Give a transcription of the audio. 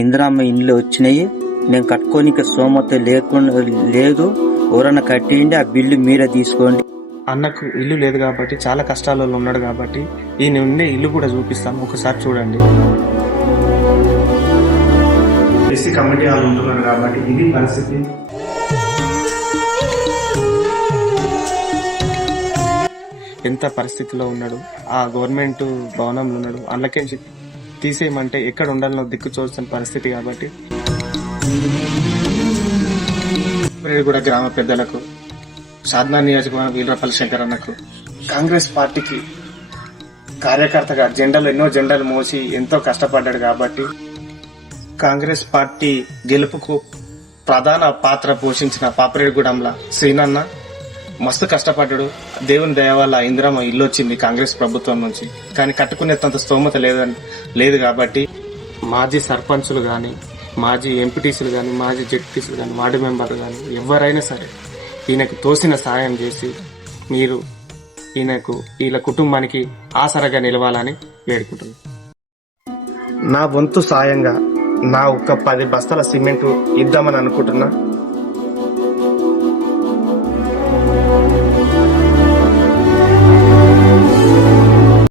ఇందిరమ్మ ఇండ్లు వచ్చినాయి, నేను కట్టుకోనికి స్తోమత లేదు, ఎవరన్నా కట్టిండి ఆ బిల్లు మీరే తీసుకోండి. అన్నకు ఇల్లు లేదు కాబట్టి చాలా కష్టాలలో ఉన్నాడు కాబట్టి ఈయన ఉండే ఇల్లు కూడా చూపిస్తాం, ఒకసారి చూడండి. ఎస్సీ కమిటీ వాళ్ళు ఉంటున్నారు కాబట్టి ఇది పరిస్థితి. ఎంత పరిస్థితిలో ఉన్నాడు, ఆ గవర్నమెంట్ భవనంలో ఉన్నాడు, అందులోకి తీసేయమంటే ఎక్కడ ఉండాలనో దిక్కు చూస్తున్న పరిస్థితి. కాబట్టి కూడా గ్రామ పెద్దలకు, సాధనా నియోజకవర్గం వీరపల్లి శంకర్ అన్నకు, కాంగ్రెస్ పార్టీకి కార్యకర్తగా ఎన్నో జెండాలు మోసి ఎంతో కష్టపడ్డాడు కాబట్టి కాంగ్రెస్ పార్టీ గెలుపుకు ప్రధాన పాత్ర పోషించిన పాపిరెడ్డిగూడెంల శ్రీనన్న మస్తు కష్టపడ్డాడు. దేవుని దయ వల్ల ఇందిరమ్మ ఇల్లు వచ్చింది కాంగ్రెస్ ప్రభుత్వం నుంచి, కానీ కట్టుకునేంత స్తోమత లేదు కాబట్టి మాజీ సర్పంచులు కానీ, మాజీ ఎంపీటీసీలు కానీ, మాజీ జెడ్పీటీసీలు కానీ, వార్డు మెంబర్లు కానీ ఎవరైనా సరే ఈయనకు తోసిన సాయం చేసి మీరు వీళ్ళ కుటుంబానికి ఆసరగా నిలవాలని వేడుకుంటున్నాను. నా వంతు సాయంగా నా ఒక 10 బస్తాల సిమెంట్ ఇద్దామని అనుకుంటున్నా.